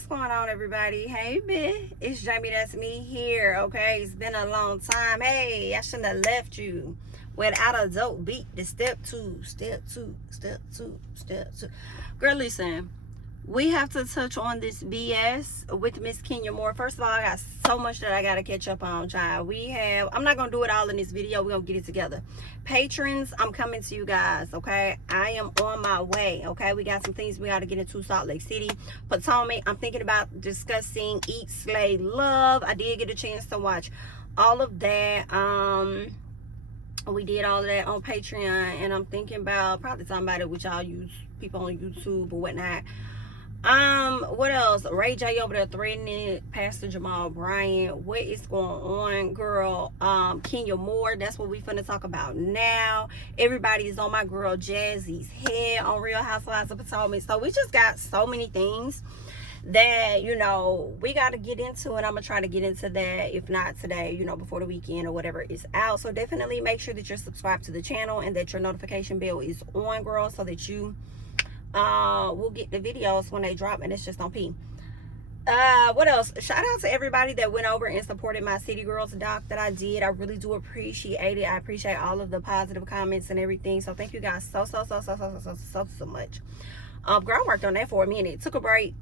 What's going on, everybody? Hey, bitch, it's JamiThatsMe here. Okay, it's been a long time. Hey, I shouldn't have left you without a dope beat. The step two. Girl, listen, we have to touch on this BS with Miss Kenya Moore. First of all, I got so much that I gotta catch up on, child. I'm not gonna do it all in this video. We're gonna get it together. Patrons, I'm coming to you guys, okay? I am on my way, okay? We got some things we gotta get into. Salt Lake City, Potomac. I'm thinking about discussing Eat, Slay, Love. I did get a chance to watch all of that. We did all of that on Patreon, and I'm thinking about probably talking about it with y'all people on YouTube or whatnot. What else? Ray J over there threatening Pastor Jamal Bryant. What is going on, girl? Kenya Moore, that's what we finna talk about now. Everybody is on my girl Jazzy's head on Real Housewives of Potomac. So we just got so many things that, you know, we got to get into, and I'm gonna try to get into that, if not today, you know, before the weekend or whatever is out. So definitely make sure that you're subscribed to the channel and that your notification bell is on, girl, so that you we'll get the videos when they drop, and it's just on P. What else? Shout out to everybody that went over and supported my City Girls doc that I did. I really do appreciate it. I appreciate all of the positive comments and everything. So thank you guys so much. Girl, I worked on that for a minute. Took a break.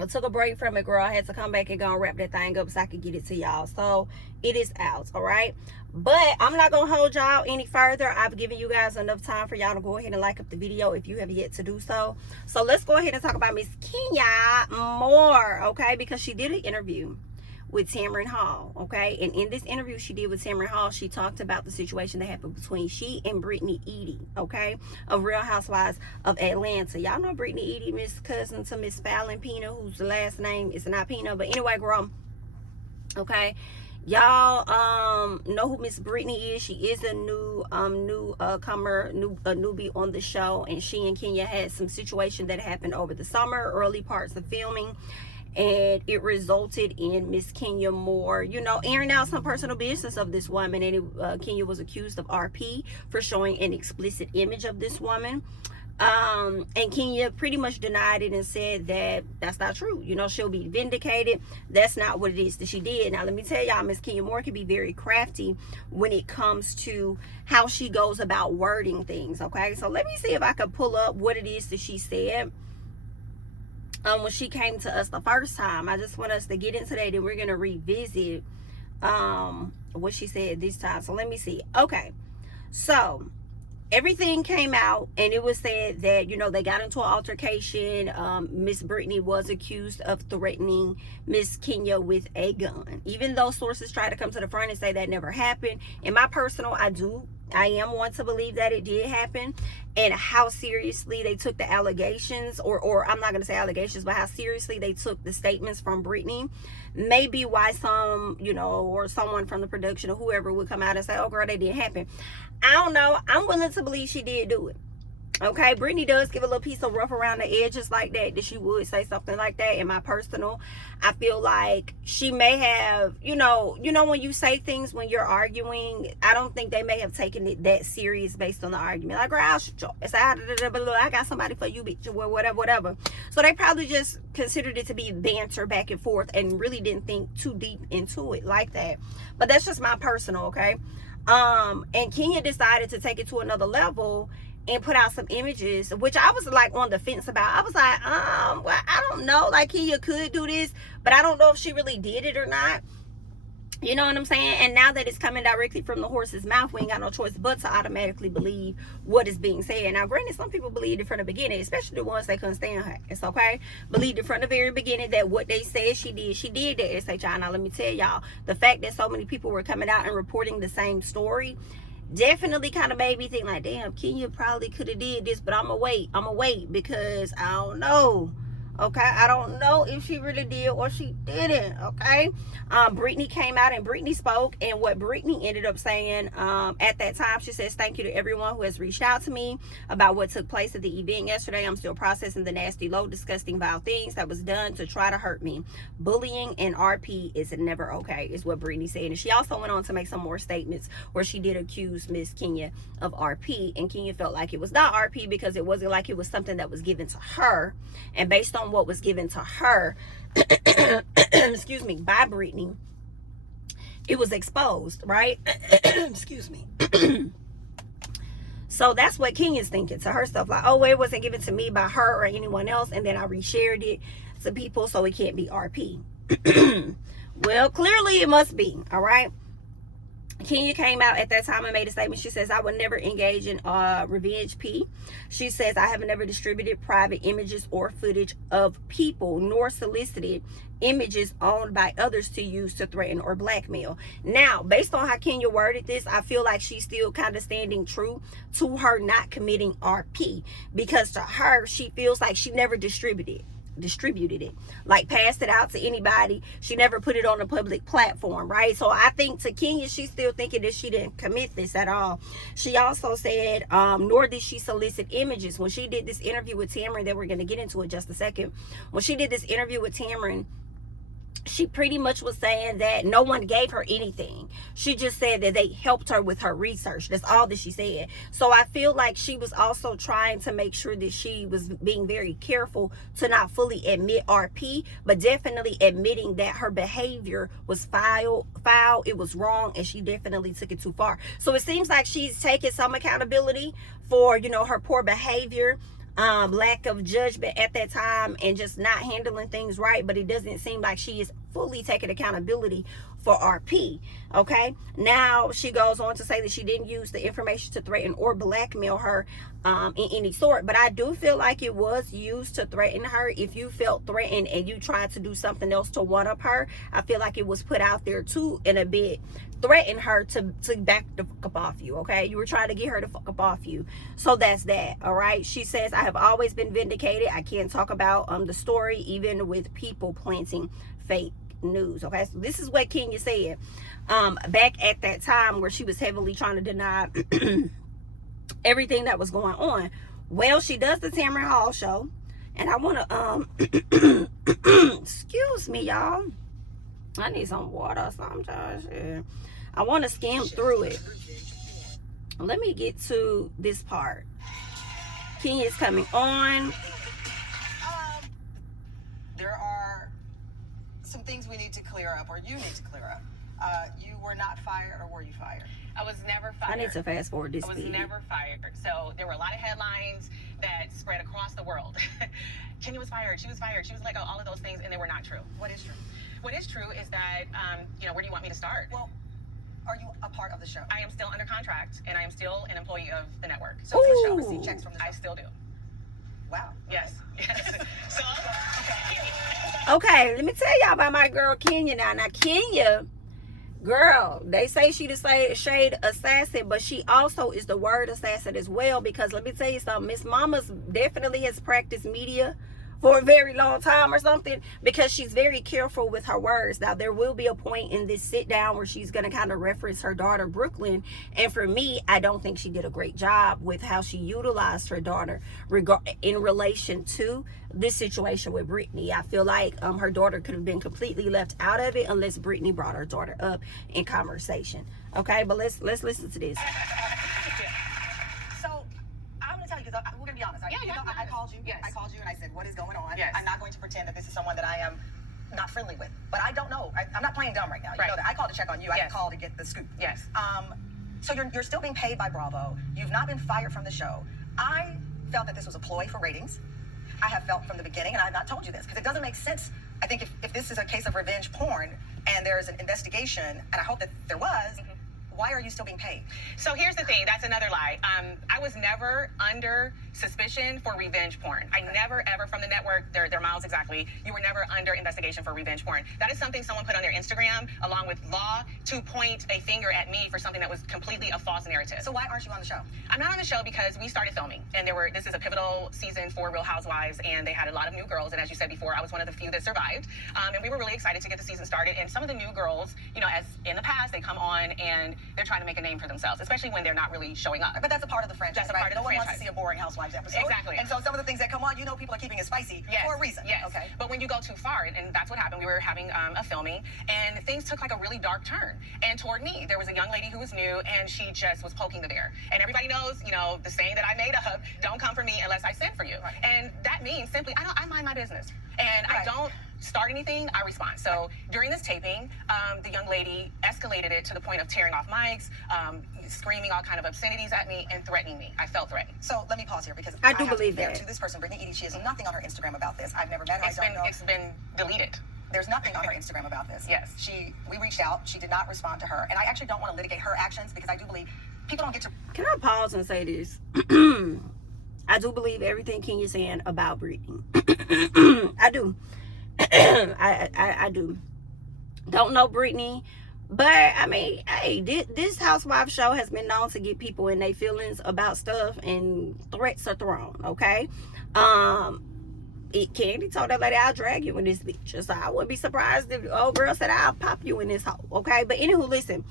I took a break from it, girl. I had to come back and go and wrap that thing up so I could get it to y'all. So it is out, all right? But I'm not going to hold y'all any further. I've given you guys enough time for y'all to go ahead and like up the video if you have yet to do so. So let's go ahead and talk about Miss Kenya Moore, okay? Because she did an interview with Tamron Hall, okay? And in this interview she did with Tamron Hall, she talked about the situation that happened between she and Brittany Edie, okay? Of Real Housewives of Atlanta. Y'all know Brittany Edie, Miss cousin to Miss Fallon Pina, whose last name is not Pina. But anyway, girl, okay? Y'all know who Miss Brittany is. She is a newbie on the show, and she and Kenya had some situation that happened over the summer, early parts of filming, and it resulted in Miss Kenya Moore, you know, airing out some personal business of this woman. And Kenya was accused of RP for showing an explicit image of this woman. And Kenya pretty much denied it and said that that's not true. You know, she'll be vindicated. That's not what it is that she did. Now, let me tell y'all, Miss Kenya Moore can be very crafty when it comes to how she goes about wording things, okay? So let me see if I can pull up what it is that she said when she came to us the first time. I just want us to get into that, and we're going to revisit what she said this time. So let me see. Okay, so everything came out, and it was said that, you know, they got into an altercation. Miss Brittany was accused of threatening Miss Kenya with a gun, even though sources try to come to the front and say that never happened. In my personal, I am one to believe that it did happen, and how seriously they took the allegations, or I'm not going to say allegations, but how seriously they took the statements from Brittany, maybe why some, you know, or someone from the production or whoever would come out and say, oh girl, that didn't happen. I don't know. I'm willing to believe she did do it. Okay, Brittany does give a little piece of rough around the edges like that she would say something like that. In my personal, I feel like she may have, you know when you say things when you're arguing, I don't think they may have taken it that serious based on the argument. Like, girl, I got somebody for you, bitch, or whatever. So they probably just considered it to be banter back and forth and really didn't think too deep into it like that. But that's just my personal, okay? And Kenya decided to take it to another level and put out some images, which I was like on the fence about. I was like, well, I don't know, like Kenya could do this, but I don't know if she really did it or not. You know what I'm saying? And now that it's coming directly from the horse's mouth, we ain't got no choice but to automatically believe what is being said. Now, granted, some people believed it from the beginning, especially the ones that couldn't stand her. It's okay. Believed it from the very beginning that what they said she did that SHI. Now, let me tell y'all, the fact that so many people were coming out and reporting the same story definitely kind of made me think like, damn, Kenya probably could have did this, but I'm gonna wait because I don't know. Okay, I don't know if she really did or she didn't. Okay, Brittany came out and Brittany spoke, and what Brittany ended up saying at that time, she says, thank you to everyone who has reached out to me about what took place at the event yesterday. I'm still processing the nasty, low, disgusting, vile things that was done to try to hurt me. Bullying and RP is never okay, is what Brittany said. And she also went on to make some more statements where she did accuse Miss Kenya of RP, and Kenya felt like it was not RP because it wasn't like it was something that was given to her, and based on on what was given to her, excuse me, by Brittany, it was exposed, right? Excuse me. So that's what Kenya's thinking to herself, like, oh, it wasn't given to me by her or anyone else, and then I reshared it to people, so it can't be RP. Well, clearly it must be, all right? Kenya came out at that time and made a statement. She says, I would never engage in revenge P. She says, I have never distributed private images or footage of people, nor solicited images owned by others to use to threaten or blackmail. Now, based on how Kenya worded this, I feel like she's still kind of standing true to her not committing RP, because to her, she feels like she never distributed it, like passed it out to anybody. She never put it on a public platform, right? So I think to Kenya, she's still thinking that she didn't commit this at all. She also said, nor did she solicit images. When she did this interview with Tamron, that we're going to get into in just a second, when she did this interview with Tamron, she pretty much was saying that no one gave her anything. She just said that they helped her with her research. That's all that she said. So I feel like she was also trying to make sure that she was being very careful to not fully admit RP, but definitely admitting that her behavior was foul, it was wrong, and she definitely took it too far. So it seems like she's taking some accountability for, you know, her poor behavior, lack of judgment at that time, and just not handling things right. But it doesn't seem like she is fully taking accountability for RP. Okay, now she goes on to say that she didn't use the information to threaten or blackmail her in any sort, but I do feel like it was used to threaten her. If you felt threatened and you tried to do something else to one up her, I feel like it was put out there too, in a bit threaten her to back the fuck up off you. Okay, you were trying to get her to fuck up off you. So that's that. All right, she says, I have always been vindicated. I can't talk about the story even with people planting fake news. Okay, so this is what Kenya said back at that time, where she was heavily trying to deny everything that was going on. Well, she does the Tamron Hall show, and I want to excuse me, y'all, I need some water sometimes. Yeah. I want to skim through it. Let me get to this part. Kenya's coming on. There are some things we need to clear up, or you need to clear up. You were not fired, or were you fired? I was never fired. I need to fast forward this. I was never fired. So there were a lot of headlines that spread across the world. Kenya was fired. She was fired. She was like all of those things, and they were not true. What is true? What is true is that, where do you want me to start? Well, are you a part of the show? I am still under contract, and I am still an employee of the network. So the show receive checks from the show? I still do. Wow. Yes. Yes. So, okay, let me tell y'all about my girl Kenya now. Now, Kenya, girl, they say she the shade assassin, but she also is the word assassin as well, because let me tell you something, Miss Mama's definitely has practiced media for a very long time or something, because she's very careful with her words. Now, there will be a point in this sit down where she's going to kind of reference her daughter Brooklyn, and for me, I don't think she did a great job with how she utilized her daughter in relation to this situation with Brittany. I feel like her daughter could have been completely left out of it unless Brittany brought her daughter up in conversation. Okay, but let's listen to this. So I'm gonna tell you, because we're gonna be honest. I called you. Yes. I called you and I said, what is going on? Yes. I'm not going to pretend that this is someone that I am not friendly with, but I don't know. I'm not playing dumb right now. You know that. I called to check on you. I didn't call to get the scoop. Yes. So you're still being paid by Bravo. You've not been fired from the show. I felt that this was a ploy for ratings. I have felt from the beginning, and I have not told you this, because it doesn't make sense. I think if this is a case of revenge porn and there's an investigation, and I hope that there was, why are you still being paid? So here's the thing. That's another lie. I was never under suspicion for revenge porn. I never, ever, from the network, their mouths exactly, you were never under investigation for revenge porn. That is something someone put on their Instagram, along with law, to point a finger at me for something that was completely a false narrative. So why aren't you on the show? I'm not on the show because we started filming, and this is a pivotal season for Real Housewives, and they had a lot of new girls, and as you said before, I was one of the few that survived, and we were really excited to get the season started. And some of the new girls, as in the past, they come on and they're trying to make a name for themselves, especially when they're not really showing up. But that's a part of the franchise. That's a part of no the one franchise. wants to see a boring Housewives episode. Exactly. And so some of the things that come on, people are keeping it spicy for a reason. Yes. Okay. But when you go too far, and that's what happened, we were having a filming, and things took like a really dark turn. And toward me, there was a young lady who was new, and she just was poking the bear. And everybody knows, the saying that I made up, don't come for me unless I send for you. Right. And that means simply, I mind my business. And I don't start anything, I respond. So during this taping, the young lady escalated it to the point of tearing off mics, screaming all kind of obscenities at me and threatening me. I felt threatened. So let me pause here because I do have believe to be fair that. to this person, Brittany Edie. She has nothing on her Instagram about this. I've never met her. It's been deleted. There's nothing on her Instagram about this. Yes. We reached out. She did not respond to her. And I actually don't want to litigate her actions because I do believe people don't get to... Can I pause and say this? I do believe everything Kenya's saying about Brittany. I do. I do. Don't know Brittany, but I mean, hey, this Housewives show has been known to get people in their feelings about stuff, and threats are thrown. Okay, Kandi told that lady, I'll drag you in this bitch. So I wouldn't be surprised if old girl said, I'll pop you in this hole. Okay, but anywho, listen,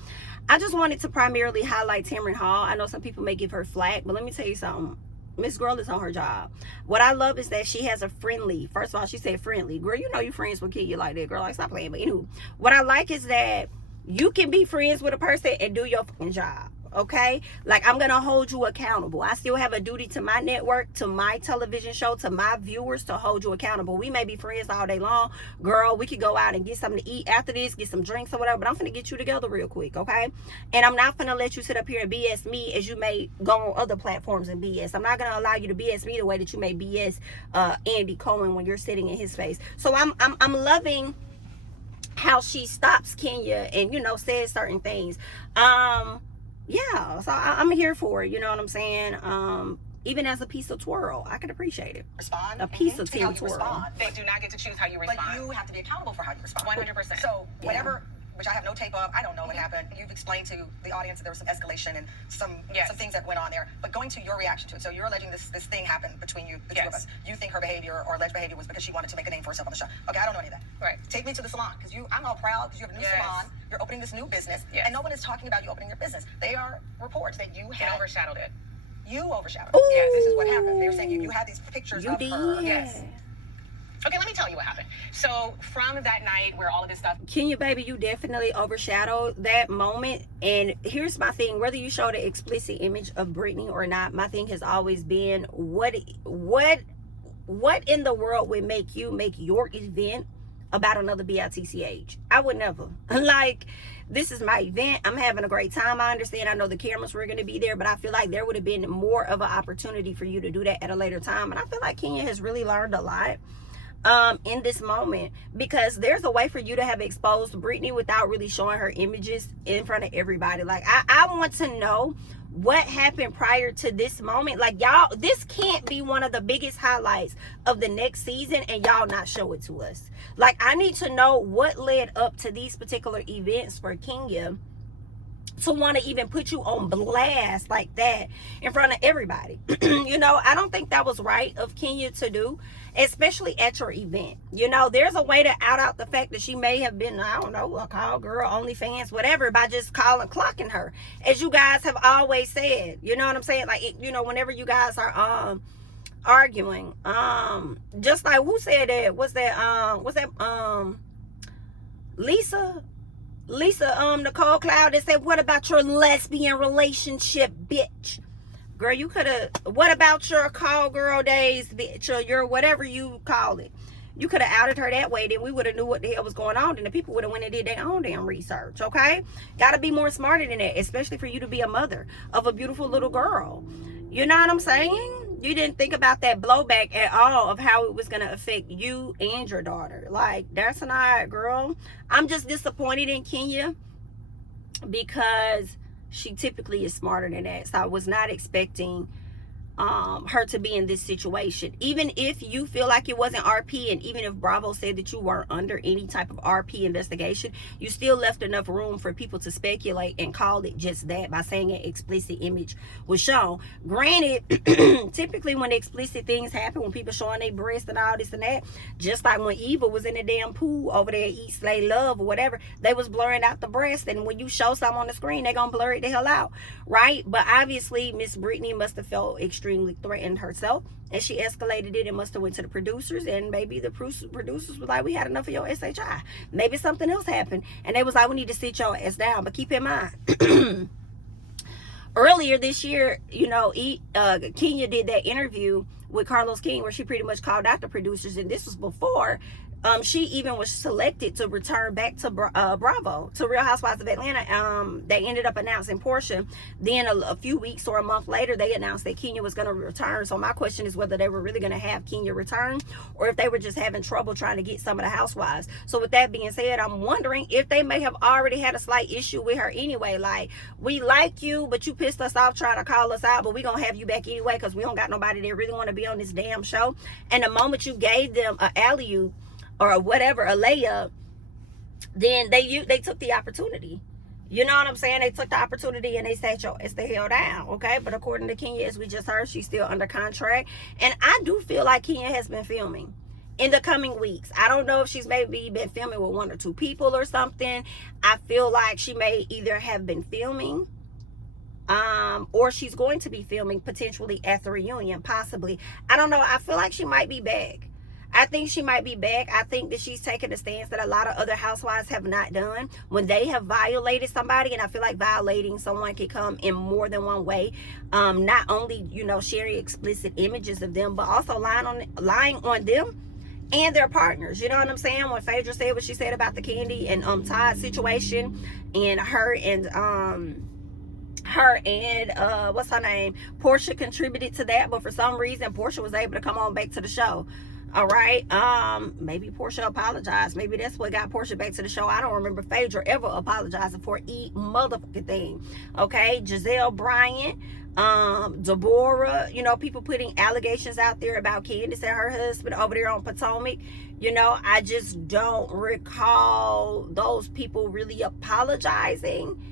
I just wanted to primarily highlight Tamron Hall. I know some people may give her flack, but let me tell you something. Miss Girl is on her job. What I love is that she has a friendly, first of all, she said friendly. Girl, you friends with Kenya like that, girl. Like, stop playing. But anywho, what I like is that you can be friends with a person and do your fucking job. Okay, like, I'm gonna hold you accountable. I still have a duty to my network, to my television show, to my viewers, to hold you accountable. We may be friends all day long, girl. We could go out and get something to eat after this, get some drinks or whatever, but I'm gonna get you together real quick, okay? And I'm not gonna let you sit up here and BS me as you may go on other platforms and BS. I'm not gonna allow you to BS me the way that you may BS Andy Cohen when you're sitting in his face. So I'm loving how she stops Kenya and says certain things. Yeah, so I'm here for it, you know what I'm saying? Even as a piece of twirl, I can appreciate it. Respond. A piece of to team how you twirl. respond. They do not get to choose how you respond. But you have to be accountable for how you respond. 100%. So whatever, which I have no tape of, I don't know what happened. You've explained to the audience that there was some escalation and some things that went on there. But going to your reaction to it, so you're alleging this thing happened between you, the two of us. You think her behavior or alleged behavior was because she wanted to make a name for herself on the show. Okay, I don't know any of that. Right. Take me to the salon, because I'm all proud because you have a new salon. You're opening this new business, and no one is talking about you opening your business. They are reports that you had... It overshadowed it. You overshadowed Ooh. it. Yes, this is what happened. They were saying you had these pictures of her. Yes. Okay, let me tell you what happened. So from that night where all of this stuff... Kenya, baby, you definitely overshadowed that moment. And here's my thing. Whether you show the explicit image of Brittany or not, my thing has always been, what in the world would make you make your event about another BITCH? I would never. Like, this is my event. I'm having a great time. I understand. I know the cameras were going to be there, but I feel like there would have been more of an opportunity for you to do that at a later time. And I feel like Kenya has really learned a lot in this moment, because there's a way for you to have exposed Brittany without really showing her images in front of everybody. Like, I want to know what happened prior to this moment. Like, y'all, this can't be one of the biggest highlights of the next season and y'all not show it to us. Like, I need to know what led up to these particular events for Kenya to want to even put you on blast like that in front of everybody. I don't think that was right of Kenya to do, especially at your event. There's a way to out the fact that she may have been, I don't know, a call girl, OnlyFans, whatever, by just clocking her, as you guys have always said. You know what I'm saying? Like, whenever you guys are arguing, just like, who said that? Was that Lisa Nicole Cloud that said, what about your lesbian relationship, bitch? Girl, you could have, what about your call girl days, bitch, or your whatever you call it? You could have outed her that way, then we would have knew what the hell was going on, and the people would have went and did their own damn research, okay? Gotta be more smarter than that, especially for you to be a mother of a beautiful little girl. You know what I'm saying? You didn't think about that blowback at all of how it was going to affect you and your daughter. Like, that's not, girl. I'm just disappointed in Kenya because she typically is smarter than that. So I was not expecting her to be in this situation. Even if you feel like it wasn't RP, and even if Bravo said that you weren't under any type of RP investigation, you still left enough room for people to speculate and call it just that by saying an explicit image was shown. Granted, typically when explicit things happen, when people showing their breasts and all this and that, just like when Eva was in the damn pool over there, Eat, Slay, Love, or whatever, they was blurring out the breast, and when you show something on the screen, they gonna blur it the hell out, right? But obviously Miss Brittany must have felt extremely threatened herself, and she escalated it and must have went to the producers, and maybe the producers was like, we had enough of your SHI. Maybe something else happened, and they was like, we need to sit your ass down. But keep in mind, earlier this year, you know, Kenya did that interview with Carlos King where she pretty much called out the producers, and this was before she even was selected to return back to Bravo, to Real Housewives of Atlanta. They ended up announcing Porsha. Then a few weeks or a month later, they announced that Kenya was going to return. So my question is whether they were really going to have Kenya return, or if they were just having trouble trying to get some of the housewives. So with that being said, I'm wondering if they may have already had a slight issue with her anyway. Like, we like you, but you pissed us off trying to call us out, but we going to have you back anyway because we don't got nobody that really want to be on this damn show. And the moment you gave them an alley-oop or whatever, a layup, then they took the opportunity. You know what I'm saying? They took the opportunity and they sat your ass the hell down, okay? But according to Kenya, as we just heard, she's still under contract. And I do feel like Kenya has been filming in the coming weeks. I don't know if she's maybe been filming with one or two people or something. I feel like she may either have been filming or she's going to be filming potentially at the reunion, possibly. I don't know. I feel like she might be back. I think she might be back. I think that she's taking a stance that a lot of other housewives have not done when they have violated somebody. And I feel like violating someone can come in more than one way. Not only, you know, sharing explicit images of them, but also lying on them and their partners. You know what I'm saying? When Phaedra said what she said about the Kandi and Todd situation, and her and what's her name, Porsha contributed to that, but for some reason Porsha was able to come on back to the show. All right, maybe Porsha apologized. Maybe that's what got Porsha back to the show. I don't remember Phaedra ever apologizing for a motherfucking thing. Okay, Gizelle, Bryant, Deborah, you know, people putting allegations out there about Candiace and her husband over there on Potomac. You know, I just don't recall those people really apologizing,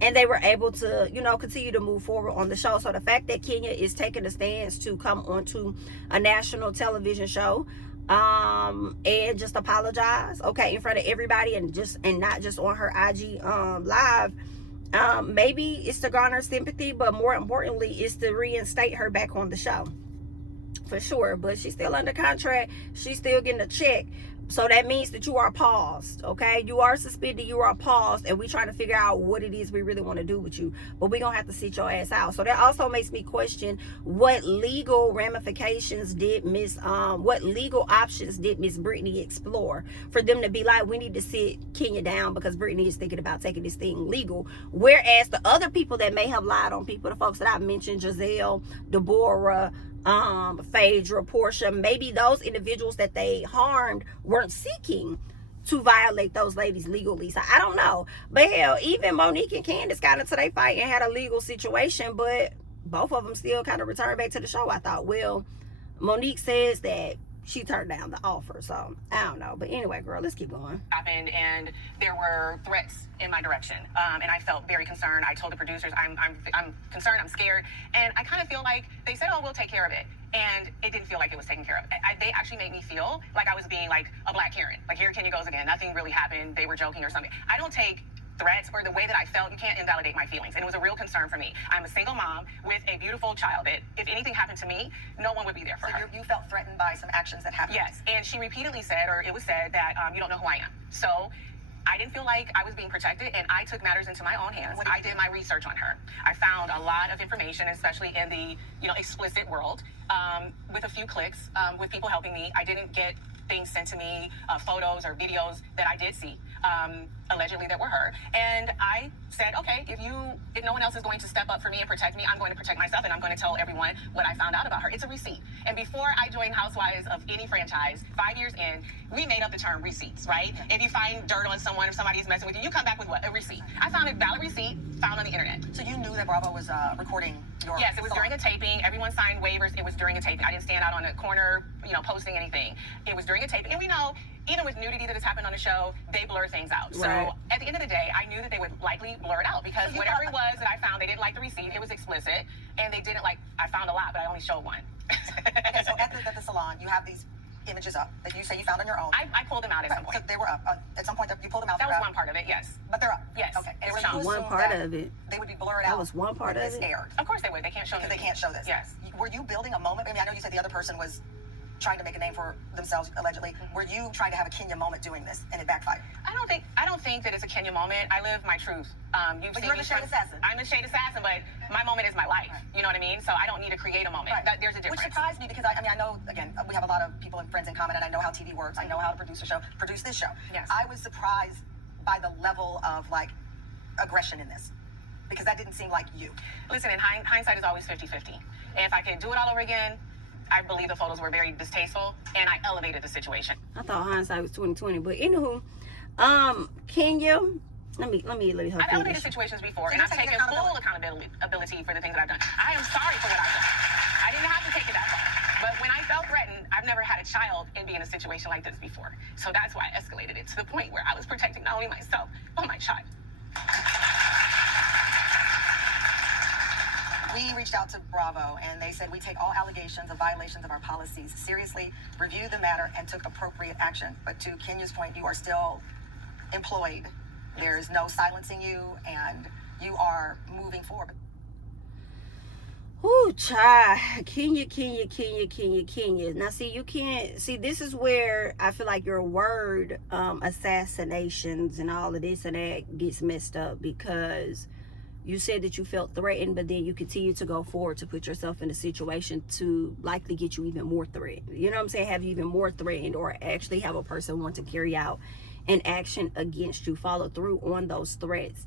and they were able to, you know, continue to move forward on the show. So the fact that Kenya is taking a stance to come onto a national television show and just apologize, okay, in front of everybody, and not just on her IG live, maybe it's to garner sympathy, but more importantly, it's to reinstate her back on the show for sure. But she's still under contract. She's still getting a check. So that means that you are paused, okay? You are suspended, you are paused, and we trying to figure out what it is we really want to do with you. But we're going to have to sit your ass out. So that also makes me question what legal ramifications what legal options did Miss Brittany explore for them to be like, we need to sit Kenya down because Brittany is thinking about taking this thing legal. Whereas the other people that may have lied on people, the folks that I mentioned, Gizelle, Deborah, Phaedra, Porsha, maybe those individuals that they harmed weren't seeking to violate those ladies legally. So I don't know. But hell, even Monique and Candiace got into their fight and had a legal situation, but both of them still kind of returned back to the show. I thought, well, Monique says that she turned down the offer, so I don't know. But anyway, girl, let's keep going. Happened, and there were threats in my direction, and I felt very concerned. I told the producers, I'm concerned, I'm scared, and I kind of feel like they said, oh, we'll take care of it, and it didn't feel like it was taken care of. They actually made me feel like I was being like a black Karen, like here Kenya goes again, nothing really happened, they were joking or something. I don't take threats or the way that I felt. You can't invalidate my feelings, and it was a real concern for me. I'm a single mom with a beautiful child that if anything happened to me, no one would be there for her. You felt threatened by some actions that happened? Yes, and she repeatedly said, or it was said, that you don't know who I am. So I didn't feel like I was being protected, and I took matters into my own hands. I did my research on her. I found a lot of information, especially in the explicit world, with a few clicks, with people helping me. I didn't get things sent to me, photos or videos that I did see. allegedly that were her. And I said, okay, if no one else is going to step up for me and protect me, I'm going to protect myself, and I'm going to tell everyone what I found out about her. It's a receipt. And before I joined Housewives of any franchise, 5 years in, we made up the term receipts, right? If you find dirt on someone, if somebody is messing with you, you come back with what? A receipt. I found a valid receipt found on the internet. So you knew that Bravo was recording your... Yes, it was during a taping. Everyone signed waivers. It was during a taping. I didn't stand out on a corner, posting anything. It was during a taping. And we know, even with nudity that has happened on the show, they blur things out. Right. So at the end of the day, I knew that they would likely blur it out because whatever it was that I found, they didn't like the receipt. It was explicit. And they didn't like, I found a lot, but I only showed one. Okay, so at the salon, you have these images up that you say you found on your own. I pulled them out at some point. So they were up. At some point, you pulled them out. That was one part of it, yes. But they're up. Yes. Okay. They were so shown. One part of it. They would be blurred out. That was one part of this it. aired. Of course they would. They can't show Because they nudity. can't show this. Yes. Were you building a moment? I mean, I know you said the other person was trying to make a name for themselves, allegedly. Mm-hmm. Were you trying to have a Kenya moment doing this, and it backfired? I don't think that it's a Kenya moment. I live my truth. But you're the shade assassin. I'm the shade assassin, but my moment is my life. Right. You know what I mean? So I don't need to create a moment. Right. There's a difference. Which surprised me because I know, again, we have a lot of people and friends in common, and I know how TV works. I know how to produce this show. Yes. I was surprised by the level of aggression in this, because that didn't seem like you. Listen, in hindsight is always 50-50. And if I could do it all over again, I believe the photos were very distasteful, and I elevated the situation. I thought hindsight was 20/20, but anywho, Kenya, let me let her I've elevated finish. situations before, So and you're I've taken taking full accountability for the things that I've done. I am sorry for what I've done. I didn't have to take it that far. But when I felt threatened, I've never had a child and be in a situation like this before. So that's why I escalated it to the point where I was protecting not only myself, but my child. We reached out to Bravo, and they said, we take all allegations of violations of our policies seriously, reviewed the matter, and took appropriate action. But to Kenya's point, you are still employed. There's no silencing you, and you are moving forward. Ooh, child. Kenya. Now, see, you can't... See, this is where I feel like your word assassinations and all of this and that gets messed up, because you said that you felt threatened, but then you continue to go forward to put yourself in a situation to likely get you even more threatened. You know what I'm saying? Have you even more threatened, or actually have a person want to carry out an action against you, follow through on those threats.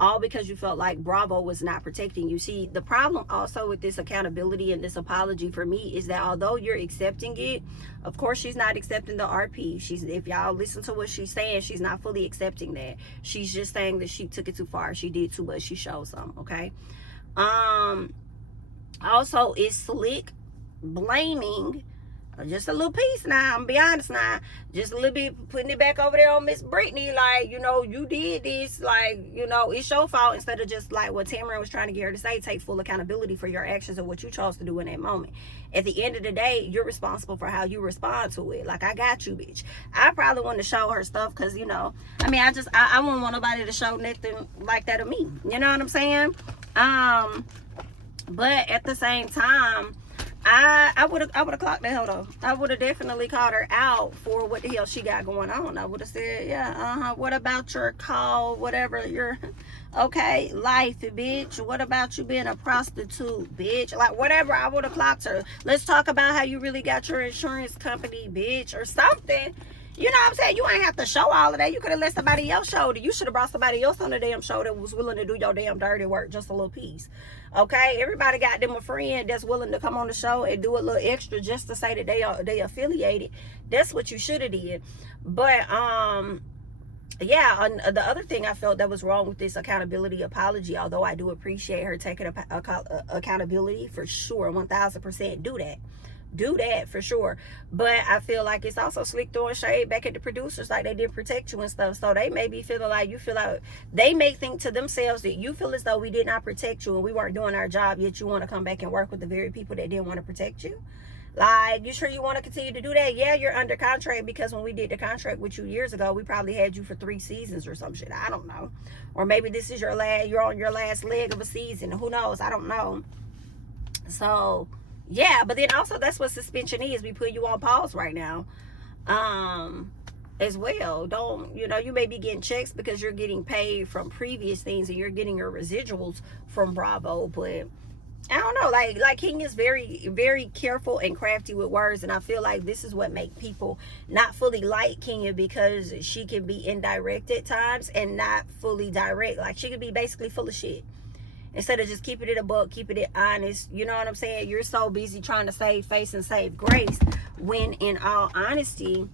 All because you felt like Bravo was not protecting you. See, the problem also with this accountability and this apology for me is that although you're accepting it, of course she's not accepting the RP. If y'all listen to what she's saying, she's not fully accepting that. She's just saying that she took it too far. She did too much. She showed some, okay? Also, it's slick blaming just a little piece now, I'm be honest now, just a little bit putting it back over there on Miss Brittany, like, you did this, like, it's your fault, instead of just like what Tamara was trying to get her to say, take full accountability for your actions and what you chose to do in that moment. At the end of the day, you're responsible for how you respond to it. Like, I got you, bitch. I probably want to show her stuff because, I wouldn't want nobody to show nothing like that of me. You know what I'm saying? But at the same time, I would have clocked the hell though. I would have definitely called her out for what the hell she got going on. I would have said, yeah, what about your call, whatever your life, bitch? What about you being a prostitute, bitch? Like, whatever. I would have clocked her. Let's talk about how you really got your insurance company, bitch, or something. You know what I'm saying? You ain't have to show all of that. You could have let somebody else show it. You should have brought somebody else on the damn show that was willing to do your damn dirty work, just a little piece. Okay? Everybody got them a friend that's willing to come on the show and do a little extra just to say that they affiliated. That's what you should have did. But yeah, the other thing I felt that was wrong with this accountability apology, although I do appreciate her taking accountability for sure, 1000%, do that for sure, but I feel like it's also slick throwing shade back at the producers, like they didn't protect you and stuff. So they may be feeling like you feel like they may think to themselves that you feel as though we did not protect you and we weren't doing our job, yet you want to come back and work with the very people that didn't want to protect you. Like, you sure you want to continue to do that? Yeah, you're under contract, because when we did the contract with you years ago, we probably had you for 3 seasons or some shit. I don't know. Or maybe this is you're on your last leg of a season. Who knows? I don't know. So yeah, but then also that's what suspension is. We put you on pause right now, as well. Don't, you may be getting checks because you're getting paid from previous things and you're getting your residuals from Bravo, but I don't know, like Kenya's very, very careful and crafty with words, and I feel like this is what make people not fully like Kenya, because she can be indirect at times and not fully direct. Like, she could be basically full of shit instead of just keeping it a buck, keeping it honest. You know what I'm saying? You're so busy trying to save face and save grace, when in all honesty,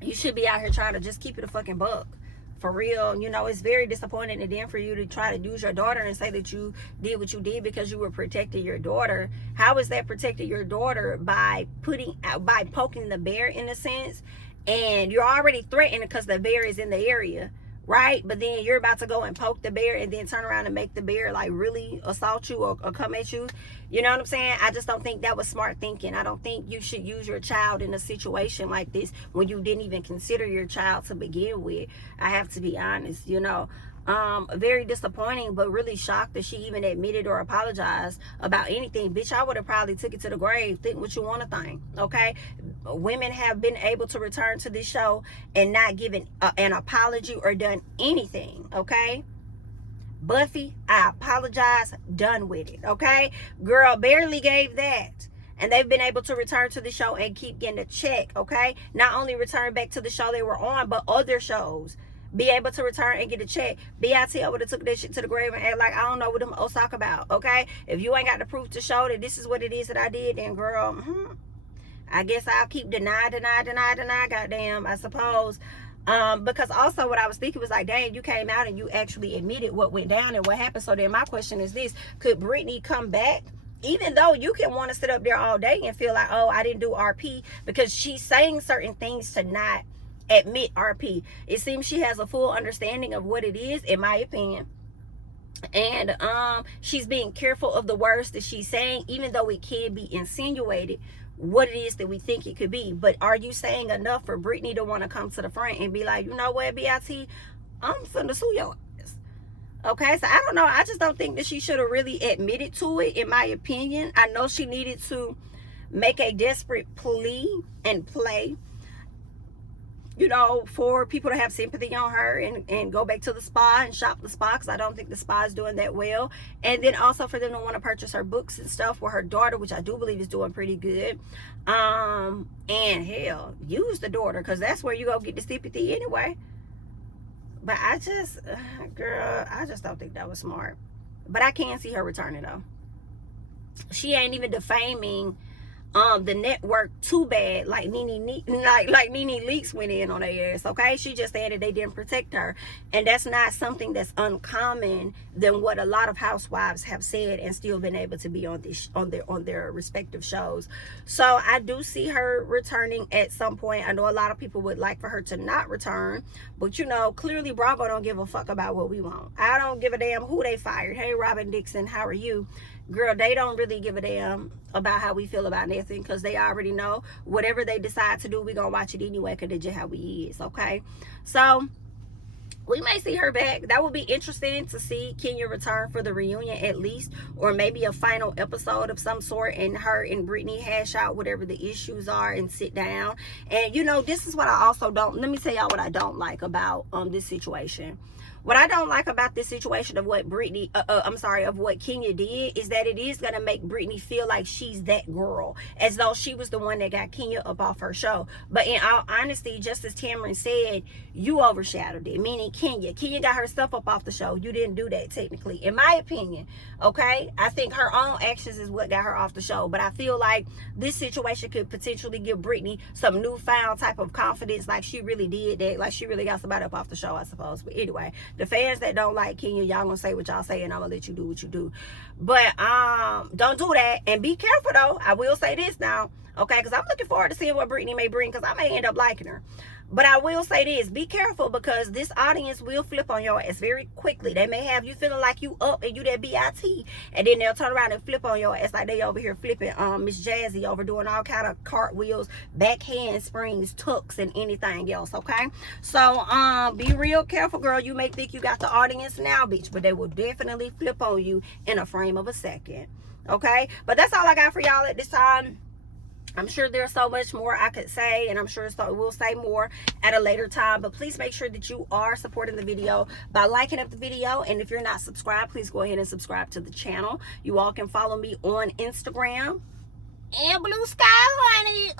you should be out here trying to just keep it a fucking buck. For real. You know, it's very disappointing, and then for you to try to use your daughter and say that you did what you did because you were protecting your daughter. How is that protecting your daughter? By poking the bear, in a sense, and you're already threatened because the bear is in the area, right? But then you're about to go and poke the bear and then turn around and make the bear like really assault you or come at you. You know what I'm saying? I just don't think that was smart thinking. I don't think you should use your child in a situation like this when you didn't even consider your child to begin with. I have to be honest, you know. Very disappointing, but really shocked that she even admitted or apologized about anything. Bitch, I would have probably took it to the grave. Think what you want to think, okay? Women have been able to return to this show and not given an apology or done anything, okay? Buffy, I apologize, done with it, okay? Girl barely gave that. And they've been able to return to the show and keep getting a check, okay? Not only return back to the show they were on, but other shows. Be able to return and get a check. BIT, I would have took that shit to the grave and act like I don't know what them Osaka about, okay? If you ain't got the proof to show that this is what it is that I did, then girl, I guess I'll keep deny, goddamn, I suppose. Because also what I was thinking was like, dang, you came out and you actually admitted what went down and what happened. So then my question is this: could Brittany come back? Even though you can want to sit up there all day and feel like, oh, I didn't do RP, because she's saying certain things to not admit RP. It seems she has a full understanding of what it is, in my opinion. And she's being careful of the words that she's saying, even though it can be insinuated what it is that we think it could be. But are you saying enough for Brittany to want to come to the front and be like, you know what, BIT, I'm finna sue your ass? Okay, so I don't know. I just don't think that she should have really admitted to it, in my opinion. I know she needed to make a desperate plea and play, you know, for people to have sympathy on her and go back to the spa and shop the spa, because I don't think the spa is doing that well. And then also for them to want to purchase her books and stuff for her daughter, which I do believe is doing pretty good. And hell, use the daughter, because that's where you go get the sympathy anyway. But I just, girl, I just don't think that was smart. But I can see her returning though. She ain't even defaming the network too bad, like Nene Leakes went in on their ass, okay? She just said that they didn't protect her, and that's not something that's uncommon than what a lot of housewives have said and still been able to be on this on their respective shows. So I do see her returning at some point. I know a lot of people would like for her to not return, but you know, clearly Bravo don't give a fuck about what we want. I don't give a damn who they fired. Hey, Robyn, Dixon, how are you? Girl, they don't really give a damn about how we feel about nothing, because they already know whatever they decide to do, we gonna watch it anyway, because that's just how we is, okay? So we may see her back. That would be interesting to see Kenya return for the reunion at least, or maybe a final episode of some sort, and her and Brittany hash out whatever the issues are and sit down. And you know, this is what I also don't, let me tell y'all what I don't like about this situation. What I don't like about this situation of what Brittany, of what Kenya did, is that it is going to make Brittany feel like she's that girl, as though she was the one that got Kenya up off her show. But in all honesty, just as Tamron said, you overshadowed it, meaning Kenya. Kenya got herself up off the show. You didn't do that, technically, in my opinion, okay? I think her own actions is what got her off the show. But I feel like this situation could potentially give Brittany some newfound type of confidence, like she really did that, like she really got somebody up off the show, I suppose. But anyway, the fans that don't like Kenya, y'all gonna say what y'all say, and I'm gonna let you do what you do. But don't do that, and be careful though. I will say this now, okay, because I'm looking forward to seeing what Brittany may bring, because I may end up liking her. But I will say this: be careful, because this audience will flip on your ass very quickly. They may have you feeling like you up and you that BIT, and then they'll turn around and flip on your ass like they over here flipping Miss Jazzy over, doing all kind of cartwheels, backhand springs, tucks, and anything else, okay? So be real careful, girl. You may think you got the audience now, bitch, but they will definitely flip on you in a frame of a second, okay? But that's all I got for y'all at this time. I'm sure there's so much more I could say, and I'm sure we'll say more at a later time. But please make sure that you are supporting the video by liking up the video. And if you're not subscribed, please go ahead and subscribe to the channel. You all can follow me on Instagram and Blue Sky, honey.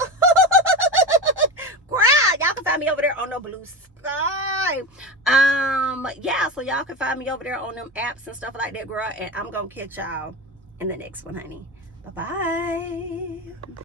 Girl, y'all can find me over there on the Blue Sky. Yeah, so y'all can find me over there on them apps and stuff like that, girl. And I'm gonna catch y'all in the next one, honey. Bye-bye.